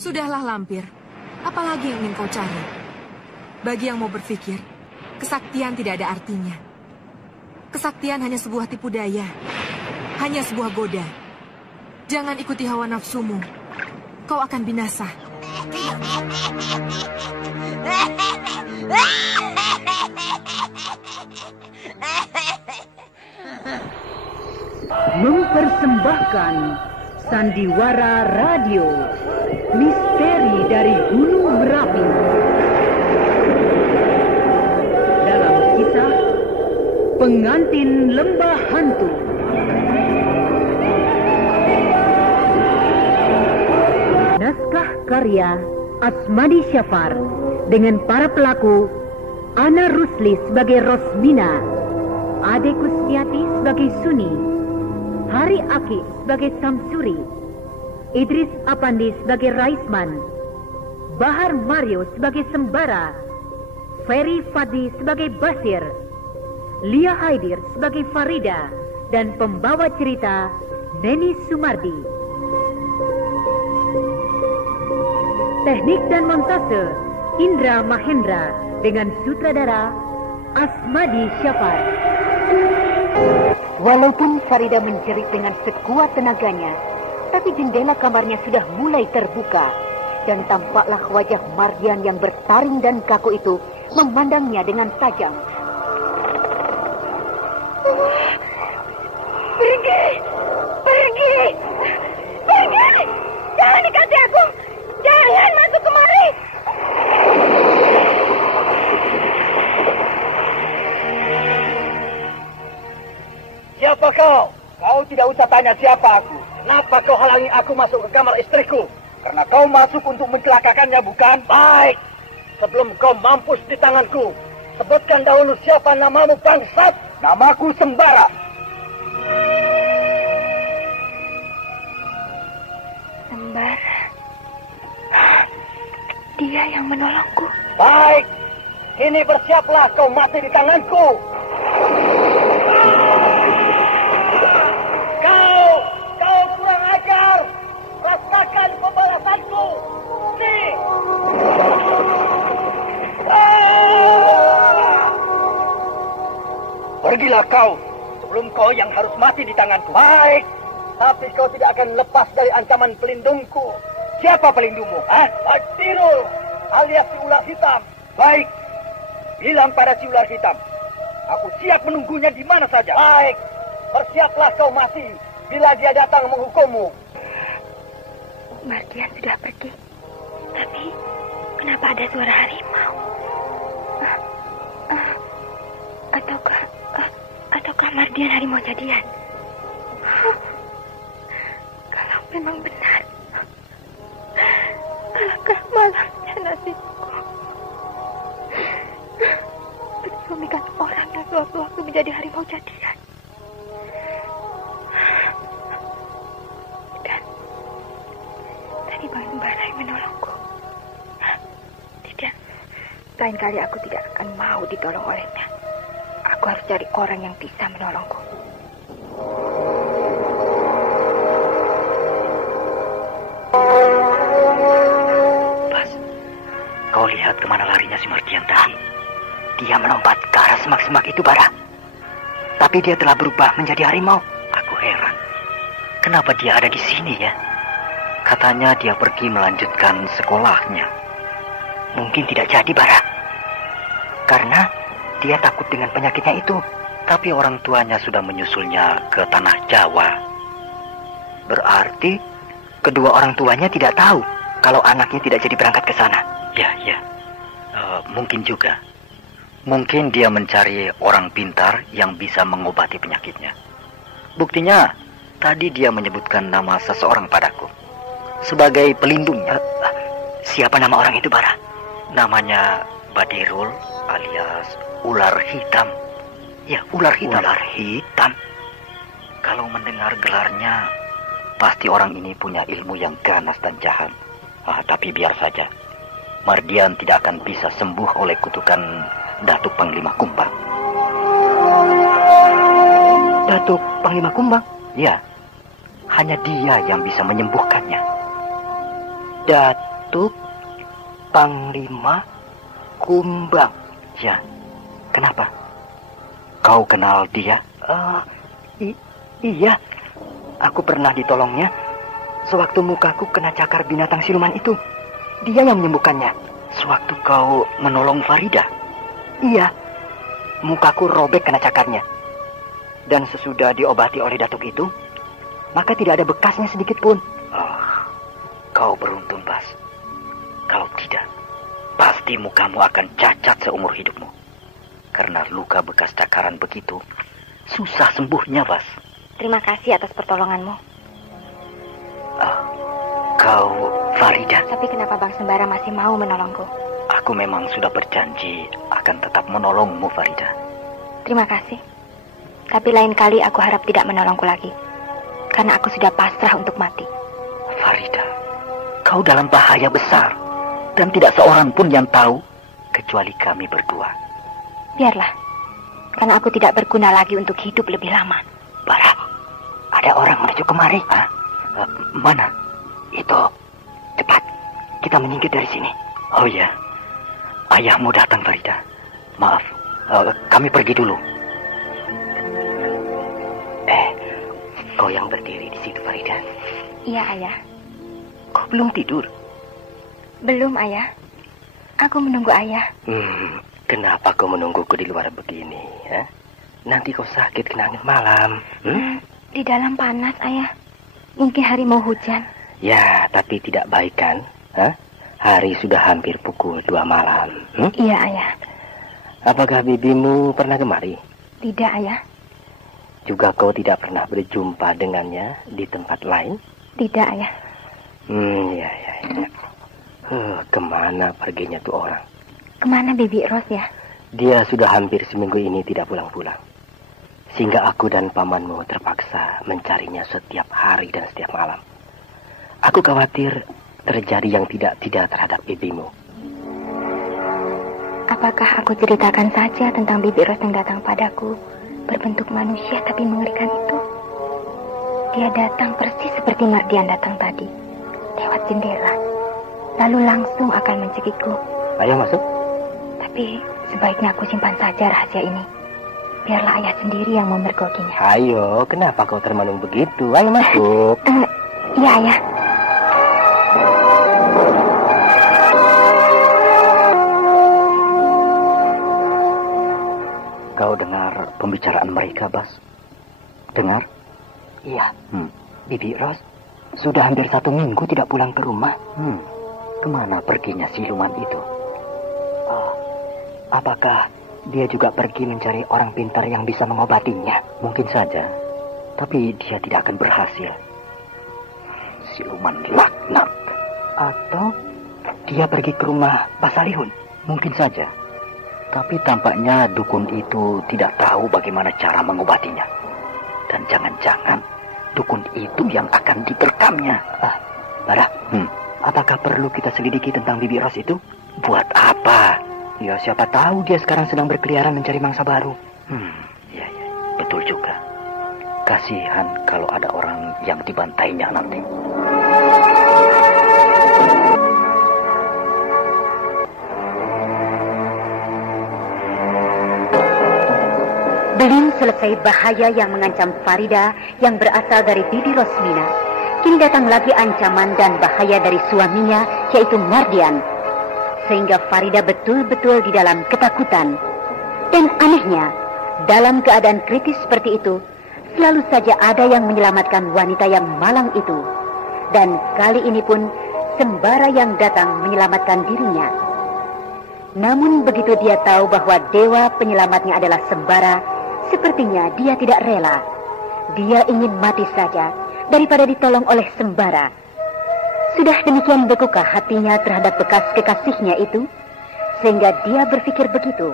Sudahlah Lampir, apalagi yang ingin kau cari? Bagi yang mau berpikir, kesaktian tidak ada artinya. Kesaktian hanya sebuah tipu daya, hanya sebuah goda. Jangan ikuti hawa nafsumu, kau akan binasa. Mempersembahkan Sandiwara Radio, Misteri dari Gunung Merapi. Dalam kisah Pengantin Lembah Hantu. Naskah karya Asmadi Syafar dengan para pelaku Ana Rusli sebagai Rosmina, Ade Kusniati sebagai Suni, Hari Aki sebagai Samsuri, Idris Apandi sebagai Raisman, Bahar Mario sebagai Sembara, Ferry Fadli sebagai Basir, Lia Haidir sebagai Farida, dan pembawa cerita Neni Sumardi. Teknik dan montase Indra Mahendra dengan sutradara Asmadi Syafar. Walaupun Farida menjerit dengan sekuat tenaganya, tapi jendela kamarnya sudah mulai terbuka, dan tampaklah wajah Mardian yang bertaring dan kaku itu memandangnya dengan tajam. Pergi! Pergi! Pergi! Jangan dekati aku! Jangan masuk kemari! Siapa kau? Kau tidak usah tanya siapa aku. Kenapa kau halangi aku masuk ke kamar istriku? Karena kau masuk untuk mencelakakannya, bukan? Baik. Sebelum kau mampus di tanganku, sebutkan dahulu siapa namamu, bangsat. Namaku Sembara. Sembara. Dia yang menolongku. Baik. Kini bersiaplah kau mati di tanganku. Kau kurang ajar. Rasakan pembalasanku. Nih. Pergilah kau. Sebelum kau yang harus mati di tanganku. Baik. Tapi kau tidak akan lepas dari ancaman pelindungku. Siapa pelindungmu? Badirul, alias si ular hitam. Baik. Bilang pada si ular hitam. Aku siap menunggunya di mana saja. Baik. Bersiaplah kau mati bila dia datang menghukummu. Mardian sudah pergi. Tapi kenapa ada suara harimau? Ataukah Mardian harimau jadian? Kalau memang benar, alangkah malangnya nasibku. Bersuamikan orang yang sewaktu-waktu menjadi harimau jadian. Dan tadi Bang Sembara yang menolongku. Tidak, lain kali aku tidak akan mau ditolong olehnya. Aku harus cari orang yang bisa menolongku. Bas, kau lihat kemana larinya si Mardian tadi? Dia melompat ke arah semak-semak itu, Bara. Tapi dia telah berubah menjadi harimau. Aku heran. Kenapa dia ada di sini ya? Katanya dia pergi melanjutkan sekolahnya. Mungkin tidak jadi, Bara. Karena dia takut dengan penyakitnya itu. Tapi orang tuanya sudah menyusulnya ke tanah Jawa. Berarti kedua orang tuanya tidak tahu kalau anaknya tidak jadi berangkat ke sana. Ya. Mungkin juga. Mungkin dia mencari orang pintar yang bisa mengobati penyakitnya. Buktinya, tadi dia menyebutkan nama seseorang padaku sebagai pelindungnya. Siapa nama orang itu, Bara? Namanya Badirul alias Ular Hitam. Ya, Ular Hitam. Ular Hitam. Kalau mendengar gelarnya, pasti orang ini punya ilmu yang ganas dan jahat. Tapi biar saja. Mardian tidak akan bisa sembuh oleh kutukan Datuk Panglima Kumbang. Datuk Panglima Kumbang? Ya, hanya dia yang bisa menyembuhkannya. Datuk Panglima Kumbang. Ya, kenapa? Kau kenal dia? Iya, aku pernah ditolongnya. Sewaktu mukaku kena cakar binatang siluman itu, dia yang menyembuhkannya. Sewaktu kau menolong Farida? Iya, mukaku robek kena cakarnya. Dan sesudah diobati oleh datuk itu, maka tidak ada bekasnya sedikit pun. Oh, kau beruntung, Bas. Kalau tidak, pasti mukamu akan cacat seumur hidupmu. Karena luka bekas cakaran begitu, susah sembuhnya, Bas. Terima kasih atas pertolonganmu. Kau Farida? Tapi kenapa Bang Sembara masih mau menolongku? Aku memang sudah berjanji akan tetap menolongmu, Farida. Terima kasih. Tapi lain kali aku harap tidak menolongku lagi. Karena aku sudah pasrah untuk mati. Farida, kau dalam bahaya besar. Dan tidak seorang pun yang tahu, kecuali kami berdua. Biarlah. Karena aku tidak berguna lagi untuk hidup lebih lama. Bara, ada orang menuju kemari. Hah? Mana? Itu. Cepat, kita menyingkir dari sini. Oh ya, ayahmu datang, Farida. Maaf, kami pergi dulu. Kau yang berdiri di situ, Farida. Iya, Ayah. Kau belum tidur? Belum, Ayah. Aku menunggu Ayah. Kenapa kau menungguku di luar begini? Ya? Nanti kau sakit kena angin malam. Di dalam panas, Ayah. Mungkin hari mau hujan. Ya, tapi tidak baik kan? Hah? Hari sudah hampir pukul 2 malam. Iya, Ayah. Apakah bibimu pernah kemari? Tidak, Ayah. Juga kau tidak pernah berjumpa dengannya di tempat lain? Tidak, Ayah. Ya. Kemana perginya tuh orang? Kemana Bibi Ros ya? Dia sudah hampir seminggu ini tidak pulang-pulang. Sehingga aku dan pamanmu terpaksa mencarinya setiap hari dan setiap malam. Aku khawatir terjadi yang tidak terhadap bibimu. Apakah aku ceritakan saja tentang Bibi Ros yang datang padaku, berbentuk manusia tapi mengerikan itu? Dia datang persis seperti Mardian datang tadi, lewat jendela, lalu langsung akan mencekikku. Ayo masuk. Tapi sebaiknya aku simpan saja rahasia ini. Biarlah Ayah sendiri yang memergokinya. Ayo, kenapa kau termenung begitu? Ayo masuk. Iya, Ayah. Kau dengar pembicaraan mereka, Bas? Dengar? Iya. Bibi Ros sudah hampir 1 minggu tidak pulang ke rumah. Kemana perginya siluman itu? Apakah dia juga pergi mencari orang pintar yang bisa mengobatinya? Mungkin saja. Tapi dia tidak akan berhasil. Siluman laknat. Atau dia pergi ke rumah Pak Salihun? Mungkin saja. Tapi tampaknya dukun itu tidak tahu bagaimana cara mengobatinya. Dan jangan-jangan dukun itu yang akan diterkamnya. Bara, apakah perlu kita selidiki tentang Bibi Ros itu? Buat apa? Ya, siapa tahu dia sekarang sedang berkeliaran mencari mangsa baru. Ya, betul juga. Kasihan kalau ada orang yang dibantainya nanti. Belum selesai bahaya yang mengancam Farida yang berasal dari Bibi Rosmina, kini datang lagi ancaman dan bahaya dari suaminya, yaitu Mardian. Sehingga Farida betul-betul di dalam ketakutan. Dan anehnya, dalam keadaan kritis seperti itu, selalu saja ada yang menyelamatkan wanita yang malang itu. Dan kali ini pun, Sembara yang datang menyelamatkan dirinya. Namun begitu dia tahu bahwa dewa penyelamatnya adalah Sembara, sepertinya dia tidak rela. Dia ingin mati saja daripada ditolong oleh Sembara. Sudah demikian bekukah hatinya terhadap bekas kekasihnya itu, sehingga dia berpikir begitu.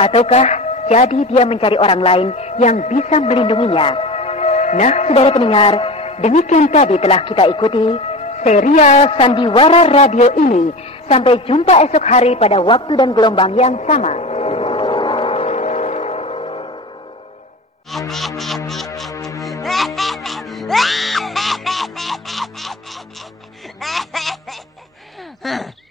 Ataukah jadi dia mencari orang lain yang bisa melindunginya? Nah, saudara pendengar, demikian tadi telah kita ikuti serial Sandiwara Radio ini. Sampai jumpa esok hari pada waktu dan gelombang yang sama. benar.